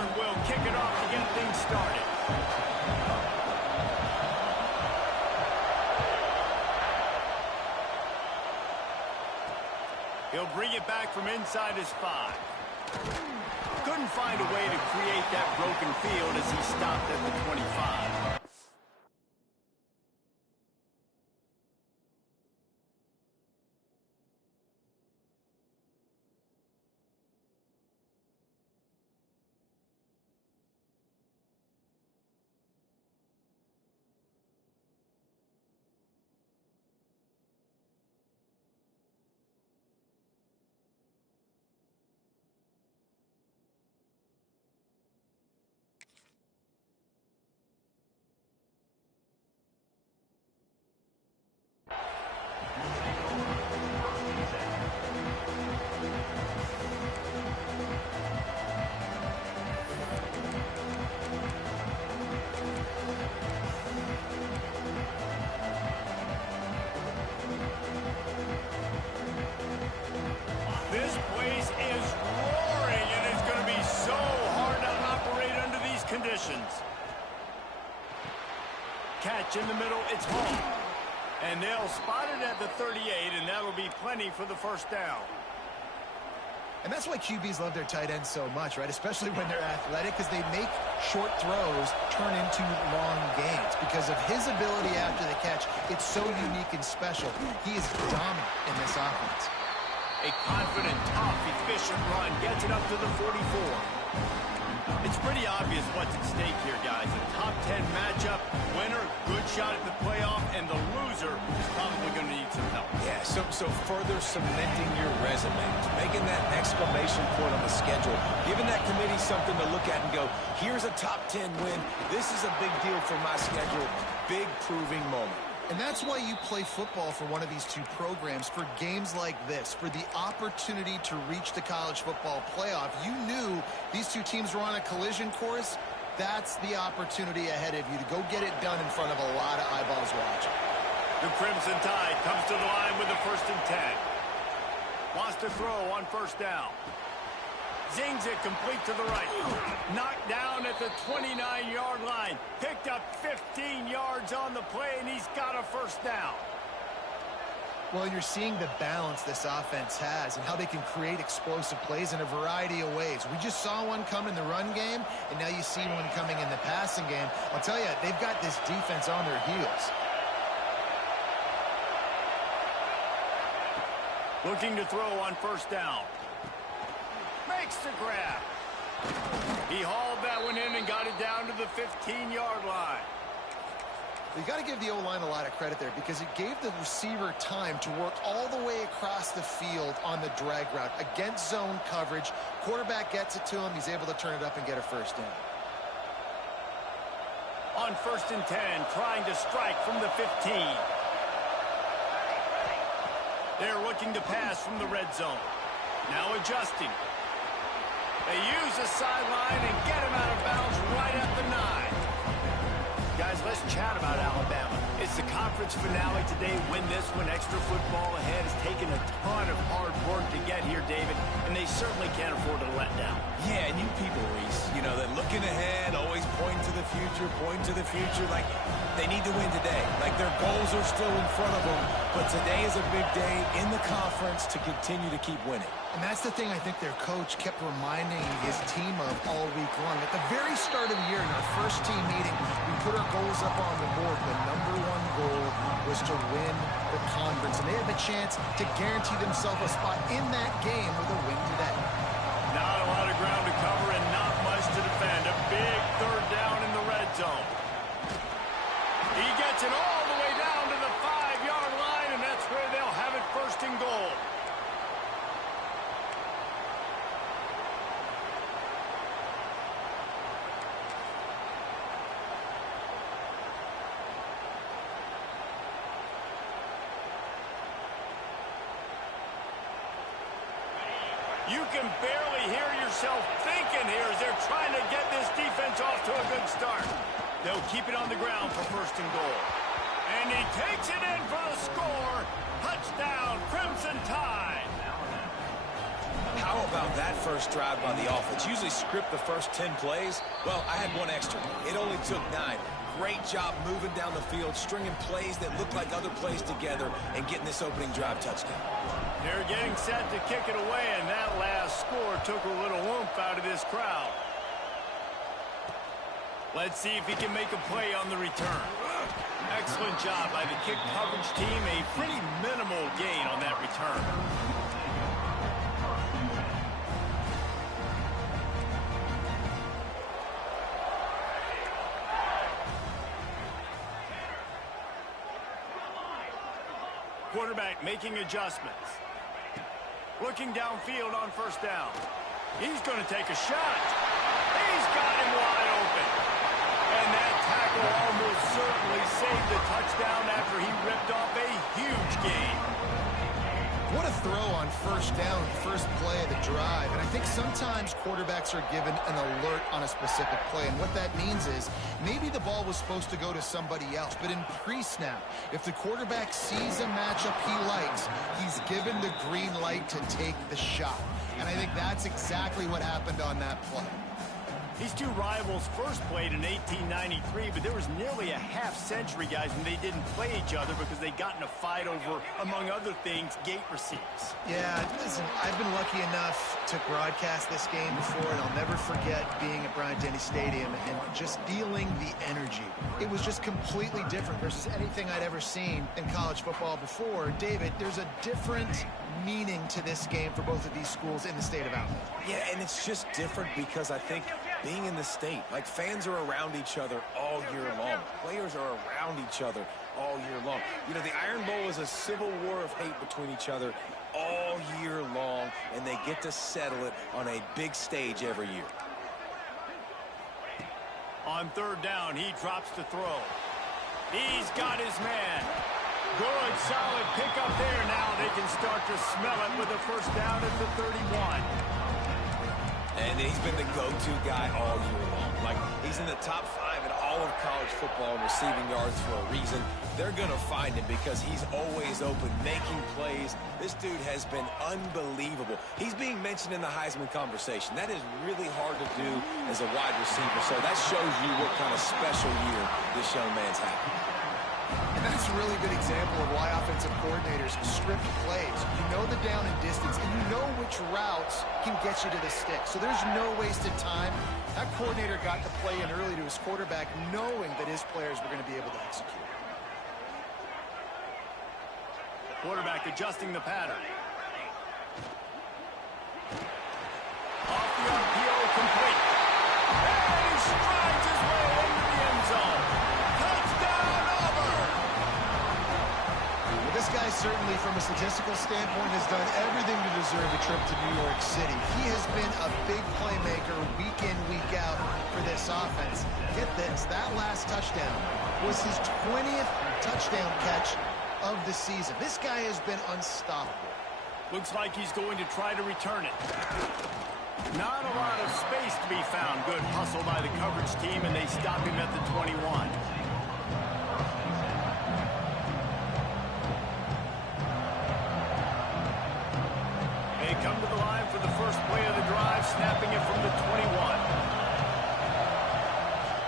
return will kick it off to get things started. He'll bring it back from inside his 5. Couldn't find a way to create that broken field as he stopped at the 25. This place is roaring, and it's going to be so hard to operate under these conditions. Catch in the middle, it's home. And they'll spot it at the 38, and that'll be plenty for the first down. And that's why QBs love their tight ends so much, right? Especially when they're athletic, because they make short throws turn into long gains. Because of his ability after the catch, it's so unique and special. He is dominant in this offense. A confident, tough, efficient run gets it up to the 44. It's pretty obvious what's at stake here, guys. A top 10 matchup, winner, good shot at the playoff, and the loser is probably going to need some help. Yeah, so further cementing your resume, making that exclamation point on the schedule, giving that committee something to look at and go, here's a top 10 win. This is a big deal for my schedule. Big proving moment. And that's why you play football for one of these two programs, for games like this, for the opportunity to reach the college football playoff. You knew these two teams were on a collision course. That's the opportunity ahead of you to go get it done in front of a lot of eyeballs watching. The Crimson Tide comes to the line with the 1st and 10. Wants to throw on first down. Zings it complete to the right. Knocked down at the 29-yard line. Picked up 15 yards on the play, and he's got a first down. Well, you're seeing the balance this offense has and how they can create explosive plays in a variety of ways. We just saw one come in the run game, and now you see one coming in the passing game. I'll tell you, they've got this defense on their heels. Looking to throw on first down. Makes the grab. He hauled that one in and got it down to the 15-yard line. You got to give the O-line a lot of credit there because it gave the receiver time to work all the way across the field on the drag route against zone coverage. Quarterback gets it to him. He's able to turn it up and get a first down. On 1st and 10, trying to strike from the 15. They're looking to pass from the red zone. Now adjusting. They use the sideline and get him out of bounds right at the 9. Guys, let's chat about Alabama. It's the conference finale today. Win this one. Extra football ahead. Has taken a ton of hard work to get here, David, and they certainly can't afford to let down. Yeah, and you people, Reese, you know, that looking ahead, always pointing to the future, like they need to win today. Like their goals are still in front of them, but today is a big day in the conference to continue to keep winning. And that's the thing I think their coach kept reminding his team of all week long. At the very start of the year, in our first team meeting, we put our goals up on the board. The #1 goal was to win the conference, and they have a chance to guarantee themselves a spot in that game with a win today. Not a lot of ground to cover and not much to defend. A big 3rd down in the red zone. He gets it all the way down to the 5-yard line, and that's where they'll have it 1st and goal. You can barely hear yourself thinking here as they're trying to get this defense off to a good start. They'll keep it on the ground for 1st and goal. And he takes it in for the score. Touchdown, Crimson Tide. How How about that first drive by the offense? Usually script the first 10 plays. Well, I had one extra. It only took 9. Great job moving down the field, stringing plays that look like other plays together, and getting this opening drive touchdown. They're getting set to kick it away, and that last score took a little oomph out of this crowd. Let's see if he can make a play on the return. Excellent job by the kick coverage team. A pretty minimal gain on that return. Quarterback making adjustments. Looking downfield on first down. He's going to take a shot. He's got him wide open. And that tackle almost certainly saved the touchdown after he ripped off a huge gain. What a throw on first down, first play of the drive. And I think sometimes quarterbacks are given an alert on a specific play. And what that means is maybe the ball was supposed to go to somebody else. But in pre-snap, if the quarterback sees a matchup he likes, he's given the green light to take the shot. And I think that's exactly what happened on that play. These two rivals first played in 1893, but there was nearly a half-century, guys, when they didn't play each other because they got in a fight over, among other things, gate receipts. Yeah, listen, I've been lucky enough to broadcast this game before, and I'll never forget being at Bryant-Denny Stadium and just feeling the energy. It was just completely different versus anything I'd ever seen in college football before. David, there's a different meaning to this game for both of these schools in the state of Auburn. Yeah, and it's just different because I think being in the state, like fans are around each other all year long. Players are around each other all year long. You know, the Iron Bowl is a civil war of hate between each other all year long, and they get to settle it on a big stage every year. On third down, he drops to throw. He's got his man. Good, solid pickup there. Now they can start to smell it with a first down at the 31. And he's been the go-to guy all year long. Like, he's in the top 5 in all of college football in receiving yards for a reason. They're going to find him because he's always open, making plays. This dude has been unbelievable. He's being mentioned in the Heisman conversation. That is really hard to do as a wide receiver. So that shows you what kind of special year this young man's having. And that's a really good example of why offensive coordinators script plays. You know the down and distance, and you know which routes can get you to the stick. So there's no wasted time. That coordinator got the play in early to his quarterback, knowing that his players were going to be able to execute. Quarterback adjusting the pattern. Off the RPO, complete. And he strides his way into the end zone. Touchdown, Auburn! Well, this guy certainly, from a statistical standpoint, has done everything to deserve a trip to New York City. He has been a big playmaker week in, week out for this offense. Get this, that last touchdown was his 20th touchdown catch of the season. This guy has been unstoppable. Looks like he's going to try to return it. Not a lot of space to be found. Good hustle by the coverage team, and they stop him at the 21. They come to the line for the first play of the drive, snapping it from the 21.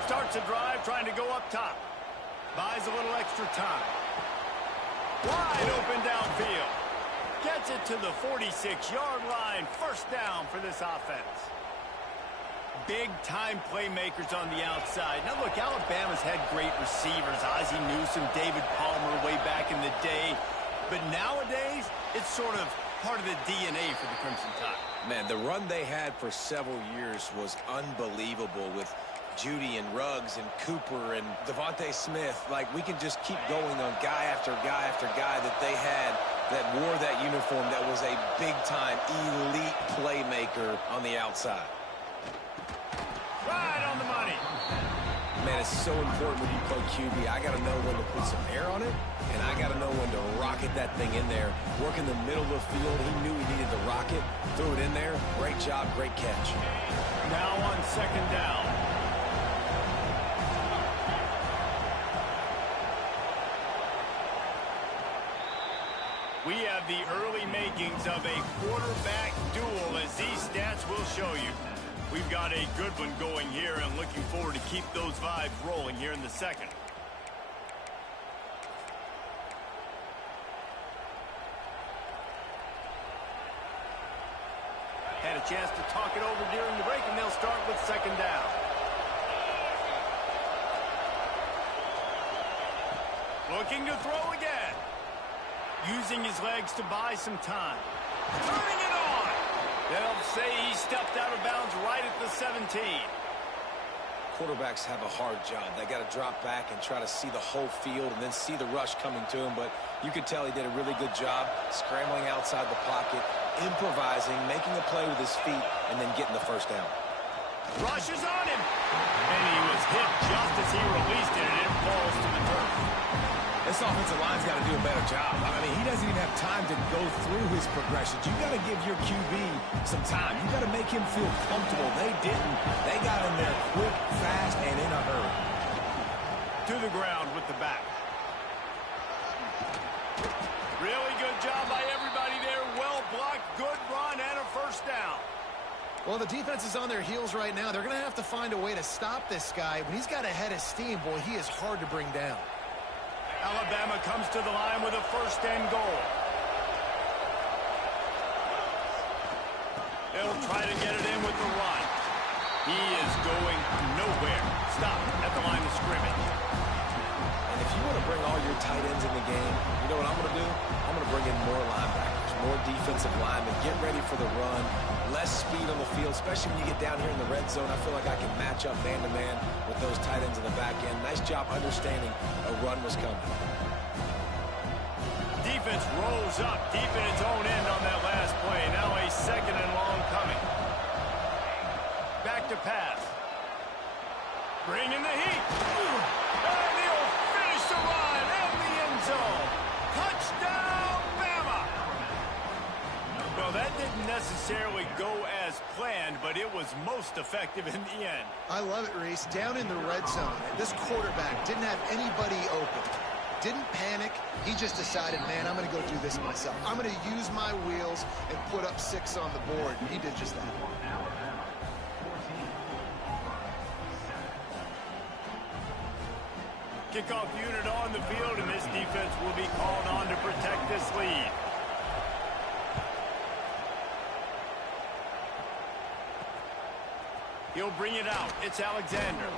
Starts a drive, trying to go up top. Buys a little extra time. Wide open downfield. Gets it to the 46-yard line. First down for this offense. Big-time playmakers on the outside. Now, look, Alabama's had great receivers. Ozzie Newsome, David Palmer way back in the day. But nowadays, it's sort of part of the DNA for the Crimson Tide. Man, the run they had for several years was unbelievable with Judy and Ruggs and Cooper and Devontae Smith. Like, we can just keep going on guy after guy after guy that they had that wore that uniform that was a big-time elite playmaker on the outside. Right on the money. Man, it's so important when you play QB. I got to know when to put some air on it, and I got to know when to rocket that thing in there. Work in the middle of the field. He knew he needed to rocket. Threw it in there. Great job, great catch. Now on second down. We have the early makings of a quarterback duel, as these stats will show you. We've got a good one going here, and looking forward to keep those vibes rolling here in the second. Had a chance to talk it over during the break, and they'll start with second down. Looking to throw again. Using his legs to buy some time. Turning it on. They'll say he stepped out of bounds right at the 17. Quarterbacks have a hard job. They got to drop back and try to see the whole field and then see the rush coming to him. But you could tell he did a really good job scrambling outside the pocket, improvising, making a play with his feet, and then getting the first down. Rushes on him. And he was hit just as he released it, and it falls to the turf. This offensive line's got to do a better job. I mean, he doesn't even have time to go through his progressions. You got to give your QB some time. You got to make him feel comfortable. They didn't. They got in there quick, fast, and in a hurry. To the ground with the back. Really good job by everybody there. Well blocked, good run, and a first down. Well, the defense is on their heels right now. They're going to have to find a way to stop this guy. When he's got a head of steam, boy, he is hard to bring down. Alabama comes to the line with a first and goal. They'll try to get it in with the run. He is going nowhere. Stop at the line of scrimmage. And if you want to bring all your tight ends in the game, you know what I'm going to do? I'm going to bring in more linebackers, more defensive linemen, get ready for the run, less speed on the field, especially when you get down here in the red zone. I feel like I can match up man-to-man with those tight ends in the back end. Nice job understanding a run was coming. Defense rolls up deep in its own end on that last play. Now a second and long coming. Back to pass. Bring in the heat. And he'll finish the run in the end zone. Touchdown, Bama! Well, that didn't necessarily go as planned, but it was most effective in the end. I love it, Reese. Down in the red zone, this quarterback didn't have anybody open. Didn't panic. He just decided, man, I'm going to go do this myself. I'm going to use my wheels and put up 6 on the board. He did just that. Kickoff unit on the field, and this defense will be called on to protect this lead. He'll bring it out. It's Alexander.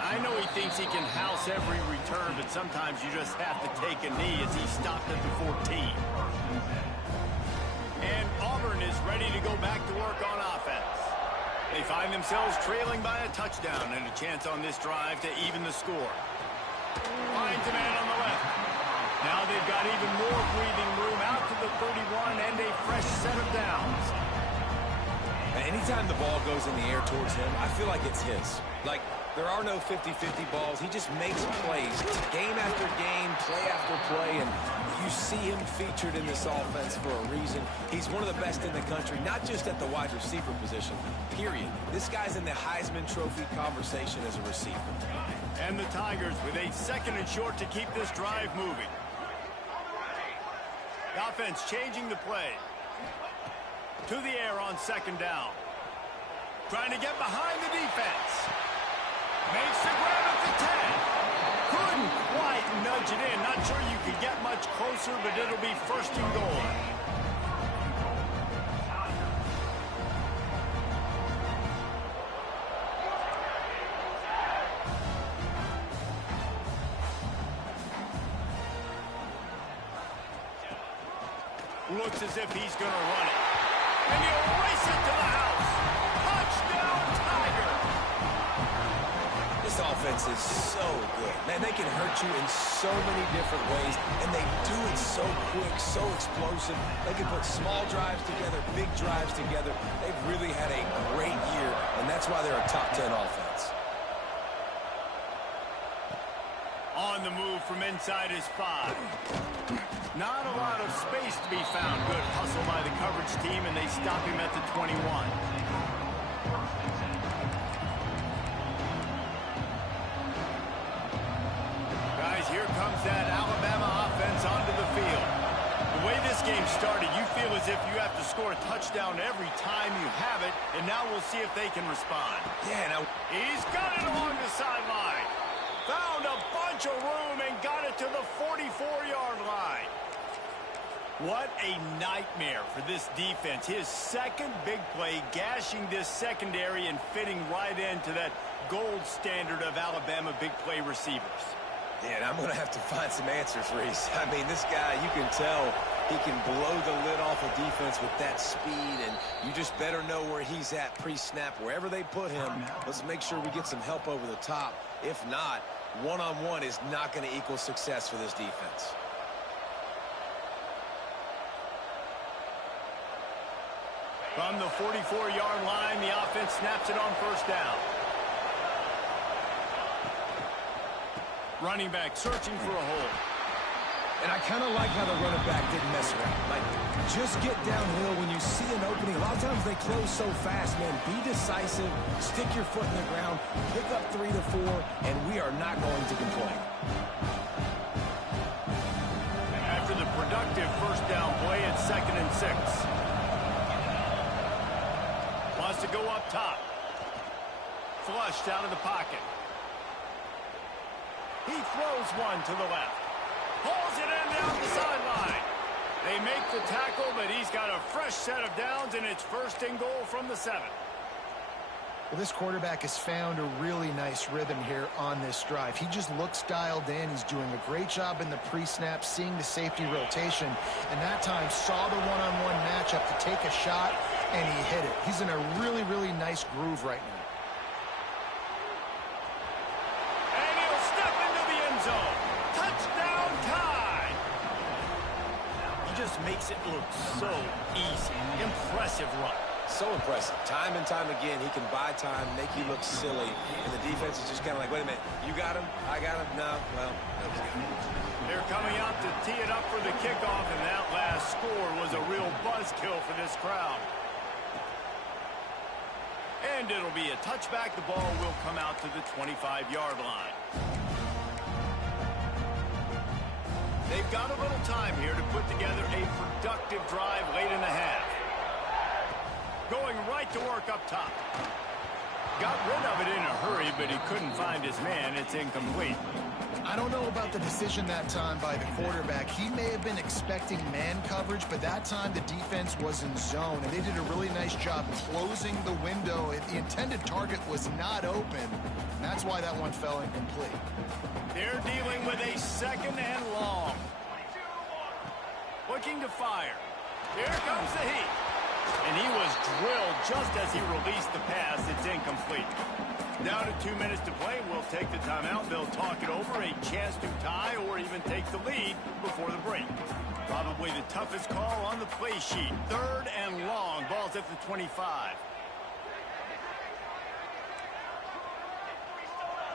I know he thinks he can house every return, but sometimes you just have to take a knee as he stopped at the 14. And Auburn is ready to go back to work on offense. They find themselves trailing by a touchdown and a chance on this drive to even the score. Finds a man on the left. Now they've got even more breathing room out to the 31 and a fresh set of downs. Anytime the ball goes in the air towards him, I feel like it's his. Like, there are no 50-50 balls. He just makes plays, game after game, play after play, and you see him featured in this offense for a reason. He's one of the best in the country, not just at the wide receiver position, period. This guy's in the Heisman Trophy conversation as a receiver. And the Tigers with a second and short to keep this drive moving. The offense changing the play. To the air on second down. Trying to get behind the defense. Makes the grab at the 10. Couldn't quite nudge it in. Not sure you could get much closer, but it'll be first and goal. Looks as if he's going to run it. And he'll race it to the house. Touchdown, Tiger. This offense is so good. Man, they can hurt you in so many different ways, and they do it so quick, so explosive. They can put small drives together, big drives together. They've really had a great year, and that's why they're a top 10 offense. On the move from inside his 5. Not a lot of space to be found. Good hustle by the coverage team, and they stop him at the 21. Guys, here comes that Alabama offense onto the field. The way this game started, you feel as if you have to score a touchdown every time you have it, and now we'll see if they can respond. Yeah, now He's got it along the sideline. Found a bunch of room and got it to the 44-yard line. What a nightmare for this defense. His second big play, gashing this secondary and fitting right into that gold standard of Alabama big play receivers. Yeah, and I'm going to have to find some answers, Reese. I mean, this guy, you can tell he can blow the lid off a defense with that speed, and you just better know where he's at pre-snap. Wherever they put him, let's make sure we get some help over the top. If not, one-on-one is not going to equal success for this defense. From the 44-yard line, the offense snaps it on first down. Running back searching for a hole. And I kind of like how the running back didn't mess around. Like, just get downhill when you see an opening. A lot of times they close so fast, man. Be decisive, stick your foot in the ground, pick up 3 to 4, and we are not going to complain. After the productive first down play, it's 2nd and 6. Wants to go up top. Flushed out of the pocket. He throws one to the left. Pulls it in down the sideline. They make the tackle, but he's got a fresh set of downs, and it's 1st and goal from the 7. Well, this quarterback has found a really nice rhythm here on this drive. He just looks dialed in. He's doing a great job in the pre-snap, seeing the safety rotation, and that time saw the one-on-one matchup to take a shot, and he hit it. He's in a really, really nice groove right now. And he'll step into the end zone. Touchdown time. He just makes it look so easy. Impressive run. So impressive. Time and time again, he can buy time, make you look silly, and the defense is just kind of like, wait a minute, you got him? I got him? No. Well, that was good. They're coming out to tee it up for the kickoff, and that last score was a real buzzkill for this crowd. And it'll be a touchback. The ball will come out to the 25-yard line. They've got a little time here to put together a productive drive late in the half. Going right to work up top. Got rid of it in a hurry, but he couldn't find his man. It's incomplete. I don't know about the decision that time by the quarterback. He may have been expecting man coverage, but that time the defense was in zone, and they did a really nice job closing the window. The intended target was not open, and that's why that one fell incomplete. They're dealing with a 2nd and long. Looking to fire. Here comes the heat. And he was drilled just as he released the pass. It's incomplete. Down to 2 minutes to play. We'll take the timeout. They'll talk it over. A chance to tie or even take the lead before the break. Probably the toughest call on the play sheet. 3rd and long. Ball's at the 25.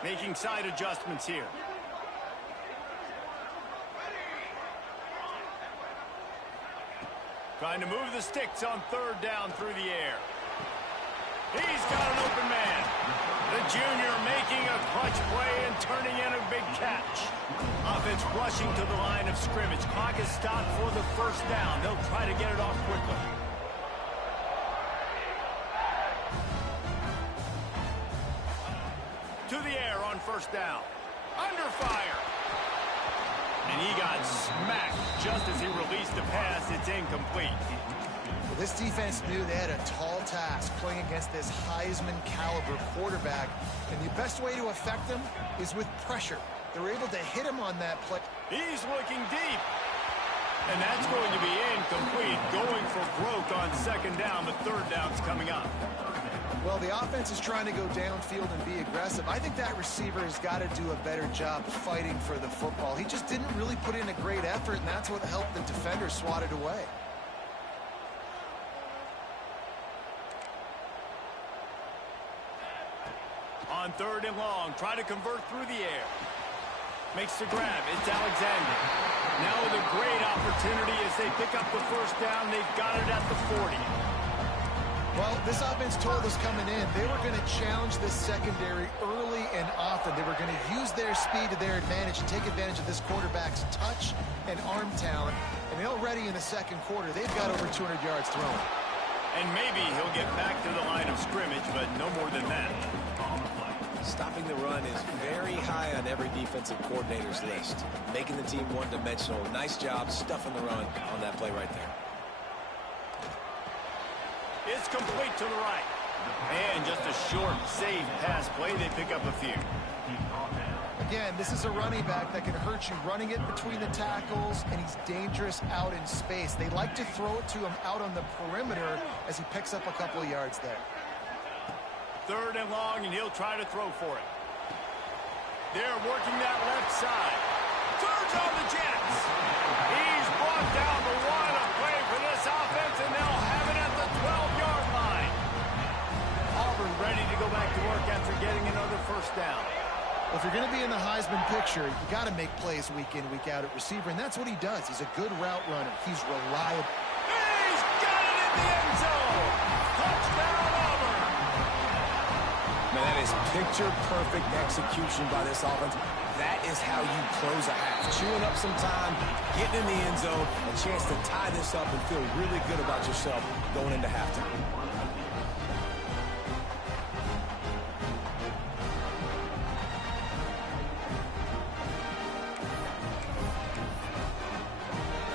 Making side adjustments here. Trying to move the sticks on 3rd down through the air. He's got an open man. The junior making a clutch play and turning in a big catch. Offense rushing to the line of scrimmage. Clock is stopped for the 1st down. They'll try to get it off quickly. To the air on 1st down. Under fire. And he got smacked just as he released the pass. It's incomplete. Well, this defense knew they had a tall task playing against this Heisman-caliber quarterback, and the best way to affect him is with pressure. They were able to hit him on that play. He's looking deep. And that's going to be incomplete. Going for broke on 2nd down, but 3rd down's coming up. Well, the offense is trying to go downfield and be aggressive. I think that receiver has got to do a better job fighting for the football. He just didn't really put in a great effort, and that's what helped the defender swat it away. On 3rd and long, try to convert through the air. Makes the grab. It's Alexander. Now with a great opportunity as they pick up the 1st down. They've got it at the 40. Well, this offense told us coming in they were going to challenge this secondary early and often. They were going to use their speed to their advantage and take advantage of this quarterback's touch and arm talent. And already in the second quarter, they've got over 200 yards thrown. And maybe he'll get back to the line of scrimmage, but no more than that. Stopping the run is very high on every defensive coordinator's list. Making the team one-dimensional. Nice job stuffing the run on that play right there. It's complete to the right. And just a short, safe pass play. They pick up a few. Again, this is a running back that can hurt you running it between the tackles, and he's dangerous out in space. They like to throw it to him out on the perimeter as he picks up a couple of yards there. 3rd and long, and he'll try to throw for it. They're working that left side. Thirds on the Jets. He's brought down the line of play for this offense, and they'll have it at the 12-yard line. Auburn ready to go back to work after getting another first down. Well, if you're going to be in the Heisman picture, you got to make plays week in, week out at receiver, and that's what he does. He's a good route runner. He's reliable. He's got it in the end zone. Touchdown, Auburn. Man, that is picture-perfect execution by this offense. That is how you close a half. Chewing up some time, getting in the end zone, a chance to tie this up and feel really good about yourself going into halftime.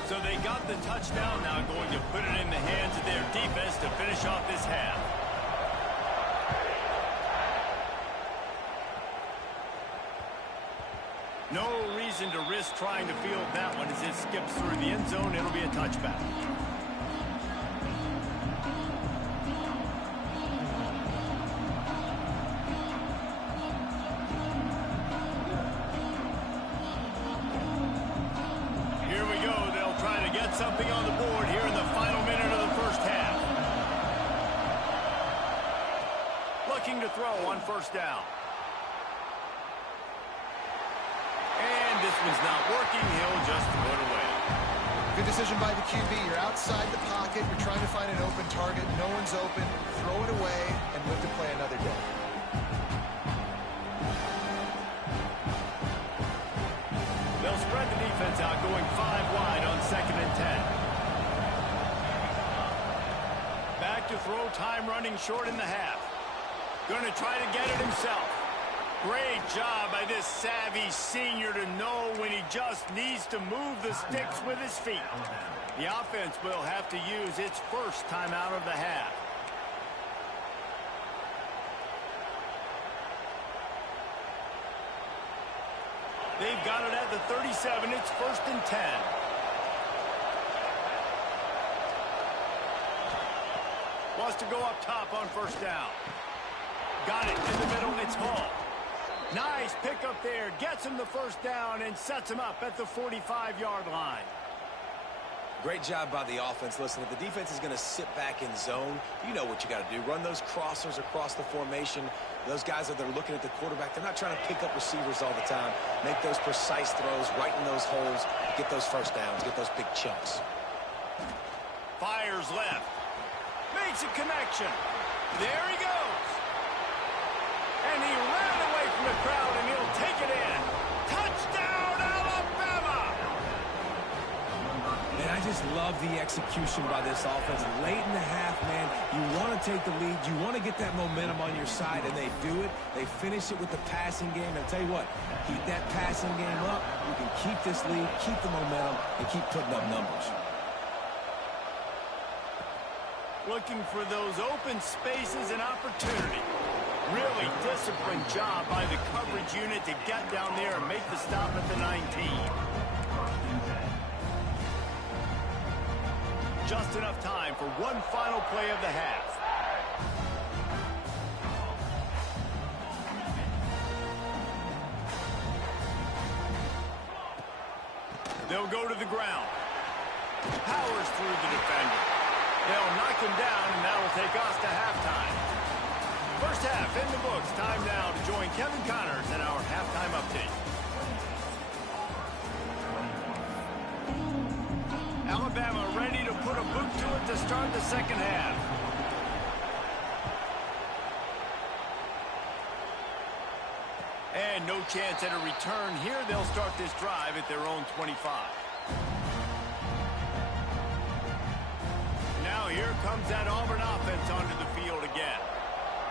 So they got the touchdown, now going to put it in the hands of their defense to finish off this half. No reason to risk trying to field that one as it skips through the end zone. It'll be a touchback. Here we go. They'll try to get something on the board here in the final minute of the first half. Looking to throw on first down. This one's not working. He'll just throw it away. Good decision by the QB. You're outside the pocket. You're trying to find an open target. No one's open. Throw it away and live to play another day. They'll spread the defense out, going 5 wide on 2nd and 10. Back to throw, time running short in the half. Going to try to get it himself. Great job by this savvy senior to know when he just needs to move the sticks with his feet. The offense will have to use its first timeout of the half. They've got it at the 37. It's 1st and 10. Wants to go up top on first down. Got it in the middle. It's Hall. Nice pickup there. Gets him the first down and sets him up at the 45-yard line. Great job by the offense. Listen, if the defense is going to sit back in zone, you know what you got to do. Run those crossers across the formation. Those guys that are looking at the quarterback, they're not trying to pick up receivers all the time. Make those precise throws, right in those holes, get those first downs, get those big chunks. Fires left. Makes a connection. There he goes. And he ran away from the crowd, and he'll take it in. Touchdown, Alabama! And I just love the execution by this offense. Late in the half, man, you want to take the lead. You want to get that momentum on your side, and they do it. They finish it with the passing game. And I'll tell you what, keep that passing game up. You can keep this lead, keep the momentum, and keep putting up numbers. Looking for those open spaces and opportunity. Really disciplined job by the coverage unit to get down there and make the stop at the 19. Just enough time for one final play of the half. They'll go to the ground. Powers through the defender. They'll knock him down, and that will take us to halftime. First half in the books. Time now to join Kevin Connors in our halftime update. Alabama ready to put a boot to it to start the second half. And no chance at a return here. They'll start this drive at their own 25. Now here comes that Auburn offense onto the field again.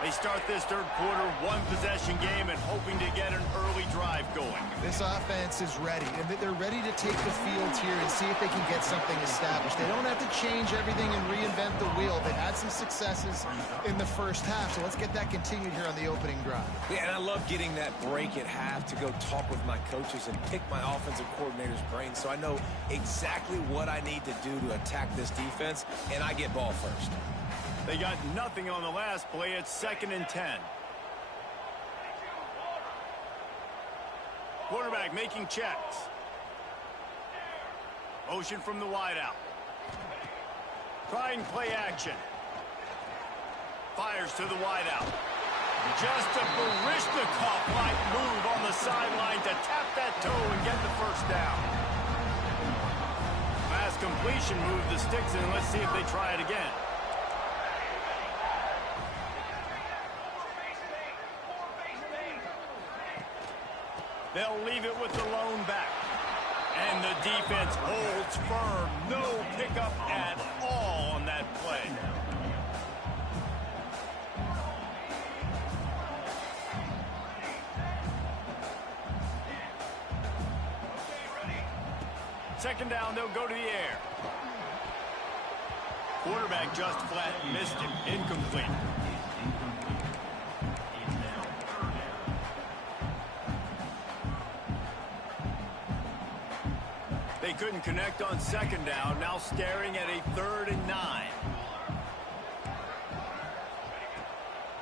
They start this third quarter, one-possession game, and hoping to get an early drive going. This offense is ready, and they're ready to take the field here and see if they can get something established. They don't have to change everything and reinvent the wheel. They had some successes in the first half, so let's get that continued here on the opening drive. Yeah, and I love getting that break at half to go talk with my coaches and pick my offensive coordinator's brain so I know exactly what I need to do to attack this defense, and I get ball first. They got nothing on the last play. It's 2nd and 10. Quarterback making checks. Motion from the wideout. Trying play action. Fires to the wideout. Just a Barishnikov-like move on the sideline to tap that toe and get the first down. Fast completion, move the sticks, and let's see if they try it again. They'll leave it with the lone back. And the defense holds firm. No pickup at all on that play. Second down, they'll go to the air. Quarterback just flat missed him. Incomplete. They couldn't connect on second down. Now staring at a 3rd and 9.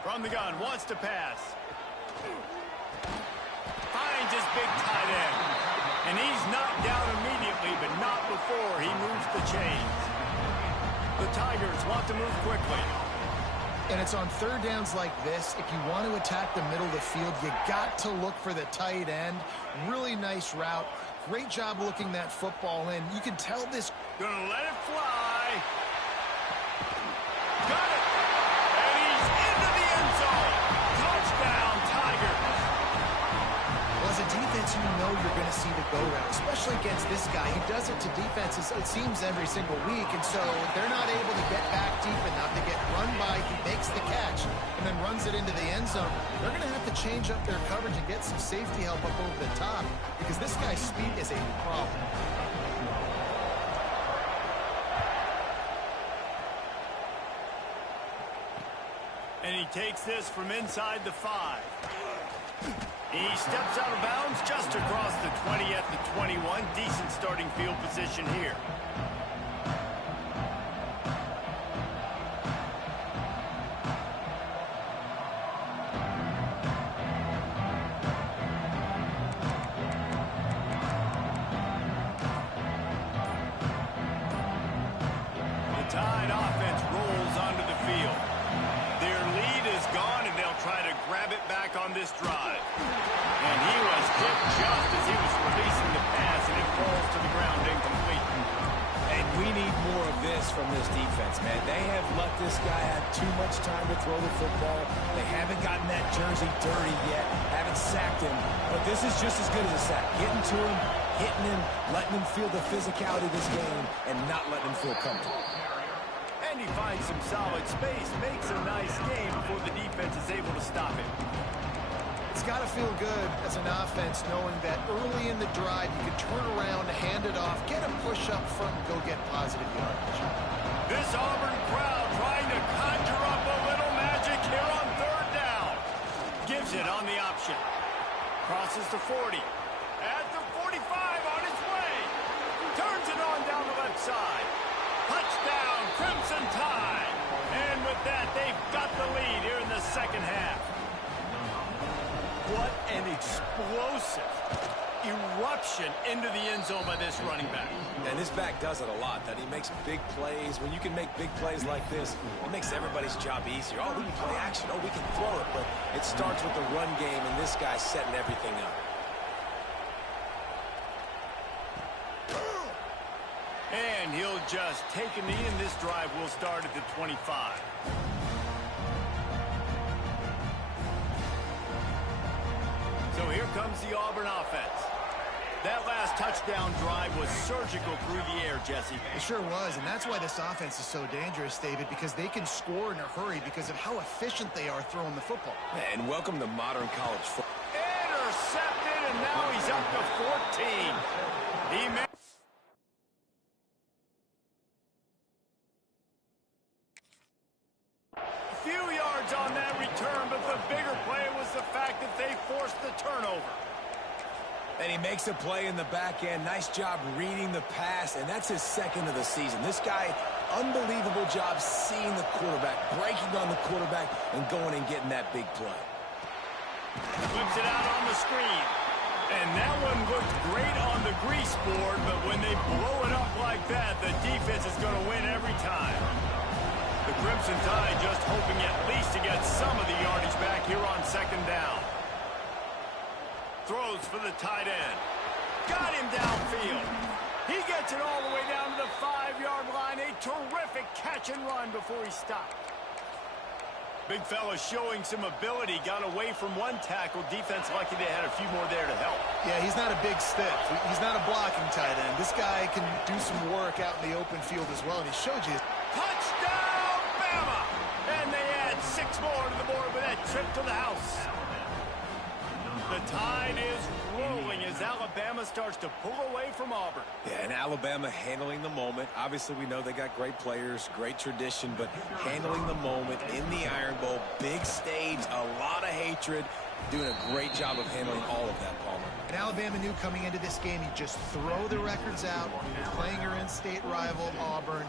From the gun, wants to pass. Finds his big tight end. And he's knocked down immediately, but not before he moves the chains. The Tigers want to move quickly. And it's on third downs like this. If you want to attack the middle of the field, you got to look for the tight end. Really nice route. Great job looking that football in. You can tell this. Gonna let it fly. Got it. And he's into the end zone. Touchdown, Tigers. Well, as a defense, you know you're going to see the go route, especially against this guy. He does it to defenses, it seems, every single week, and so they're not able to get back deep enough to get run by. He makes the catch and then runs it into the end zone. They're going to have to change up their coverage and get some safety help up over the top because this guy's speed is a problem. And he takes this from inside the 5. He steps out of bounds just across the 20 at the 21. Decent starting field position here. The Tide offense rolls onto the field. Their lead is gone, and they'll try to grab it back on this drive. And he was hit just as he was releasing the pass, and it falls to the ground incomplete. And we need more of this from this defense, man. They have let this guy have too much time to throw the football. They haven't gotten that jersey dirty yet, haven't sacked him. But this is just as good as a sack. Getting to him, hitting him, letting him feel the physicality of this game, and not letting him feel comfortable. And he finds some solid space, makes a nice game before the defense is able to stop it. It's got to feel good as an offense knowing that early in the drive you can turn around, hand it off, get a push up front, and go get positive yardage. This Auburn crowd trying to conjure up a little magic here on third down. Gives it on the option. Crosses to 40. At the 45 on its way. Turns it on down the left side. Touchdown, Crimson Tide. And with that, they've got the lead here in the second half. What an explosive eruption into the end zone by this running back. And this back does it a lot, that he makes big plays. When you can make big plays like this, it makes everybody's job easier. Oh, we can play action. Oh, we can throw it. But it starts with the run game, and this guy's setting everything up. And he'll just take a knee, and this drive will start at the 25. So here comes the Auburn offense. That last touchdown drive was surgical through the air, Jesse. It sure was, and that's why this offense is so dangerous, David, because they can score in a hurry because of how efficient they are throwing the football. And welcome to modern college football. Intercepted, and now he's up to 14. He made... few yards on that return, but the bigger play was the fact that they forced the turnover. And he makes a play in the back end. Nice job reading the pass, and that's his second of the season. This guy, unbelievable job seeing the quarterback, breaking on the quarterback, and going and getting that big play. Flips it out on the screen. And that one looked great on the grease board, but when they blow it up like that, the defense is going to win every time. The Crimson Tide just hoping at least to get some of the yardage back here on second down. Throws for the tight end. Got him downfield. He gets it all the way down to the 5-yard line. A terrific catch and run before he stopped. Big fella showing some ability. Got away from one tackle. Defense lucky they had a few more there to help. Yeah, he's not a big stiff. He's not a blocking tight end. This guy can do some work out in the open field as well, and he showed you. Touchdown, Bama! And they add 6 more to the board with that trip to the house. The tide is rolling as Alabama starts to pull away from Auburn. Yeah, and Alabama handling the moment. Obviously, we know they got great players, great tradition, but handling the moment in the Iron Bowl, big stage, a lot of hatred, doing a great job of handling all of that, Palmer. And Alabama knew coming into this game, he'd just throw the records out, playing your in-state rival, Auburn.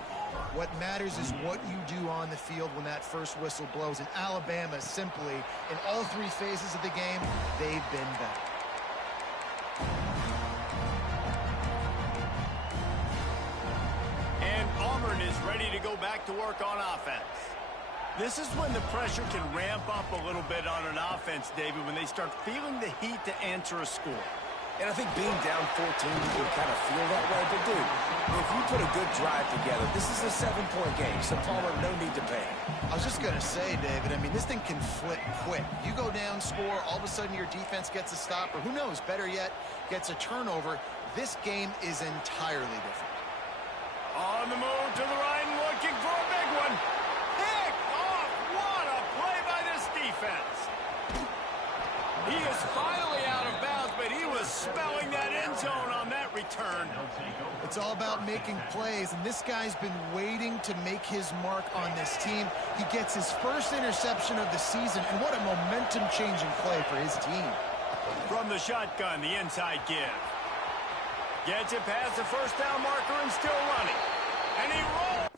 What matters is what you do on the field when that first whistle blows. And Alabama simply, in all 3 phases of the game, they've been better. And Auburn is ready to go back to work on offense. This is when the pressure can ramp up a little bit on an offense, David, when they start feeling the heat to answer a score. And I think being down 14, you can kind of feel that way. But, dude, if you put a good drive together, this is a 7-point game. So, Palmer, no need to panic. I was just going to say, David, I mean, this thing can flip quick. You go down, score, all of a sudden your defense gets a stop, or who knows, better yet, gets a turnover. This game is entirely different. On the move to the right and looking for a big one. Picked off. What a play by this defense. He is finally out of bounds, but he was smelling that end zone on that return. It's all about making plays, and this guy's been waiting to make his mark on this team. He gets his first interception of the season, and what a momentum-changing play for his team. From the shotgun, the inside give. Gets it past the first down marker and still running. And he rolls.